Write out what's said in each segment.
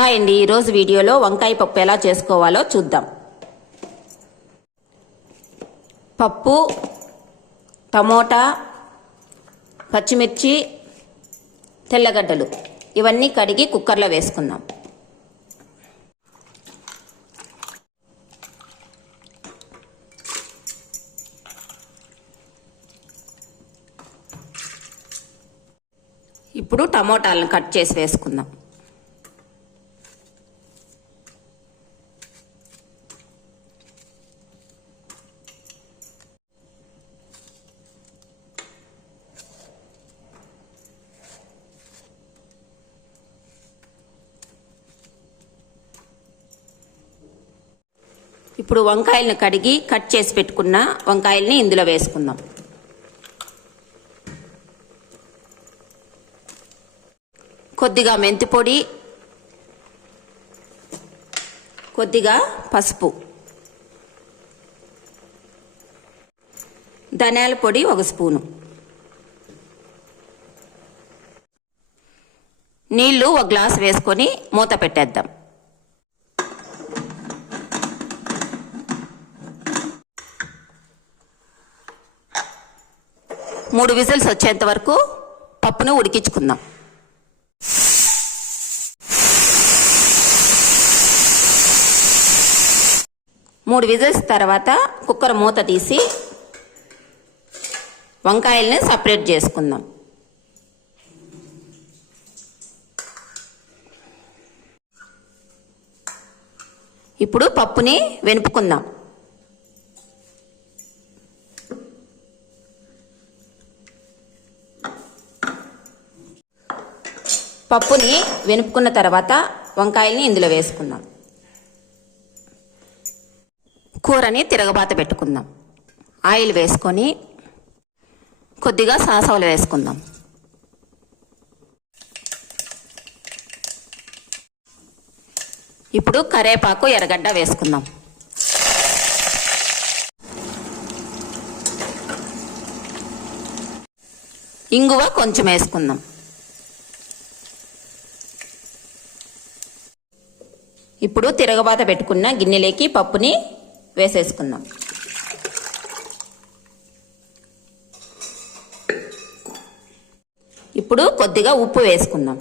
Hi అండి, ఈరోజు వీడియోలో వంకాయ పప్పు ఎలా చేసుకోవాలో చూద్దాం. పప్పు, టమోటా, పచ్చిమిర్చి, తెల్లగడ్డలు ఇవన్నీ కడిగి కుక్కర్లో వేసుకుందాం. ఇప్పుడు టమోటాలను కట్ చేసి వేసుకుందాం. ఇప్పుడు వంకాయలను కడిగి కట్ చేసి పెట్టుకున్న వంకాయల్ని ఇందులో వేసుకుందాం. కొద్దిగా మెంతి పొడి, కొద్దిగా పసుపు, ధనియాల పొడి 1 స్పూను, నీళ్లు 1 గ్లాసు వేసుకొని మూత పెట్టేద్దాం. మూడు విజిల్స్ వచ్చేంత వరకు పప్పును ఉడికించుకుందాం. మూడు విజిల్స్ తర్వాత కుక్కర్ మూత తీసి వంకాయల్ని సపరేట్ చేసుకుందాం. ఇప్పుడు పప్పుని వెనుపుకుందాం. పప్పుని వెనుపుకున్న తర్వాత వంకాయల్ని ఇందులో వేసుకుందాం. కూరని తిరగబాత పెట్టుకుందాం. ఆయిల్ వేసుకొని కొద్దిగా సాసవలు వేసుకుందాం. ఇప్పుడు కరేపాకు, ఎర్రగడ్డ వేసుకుందాం. ఇంగువ కొంచెం వేసుకుందాం. ఇప్పుడు తిరగబాత పెట్టుకున్న గిన్నెలోకి పప్పుని వేసేసుకుందాం. ఇప్పుడు కొద్దిగా ఉప్పు వేసుకుందాం.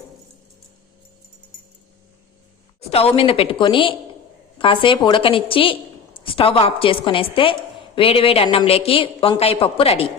స్టవ్ మీద పెట్టుకొని కాసేపు ఉడకనిచ్చి స్టవ్ ఆఫ్ చేసుకొనేస్తే వేడివేడి అన్నంలోకి వంకాయ పప్పు రెడీ.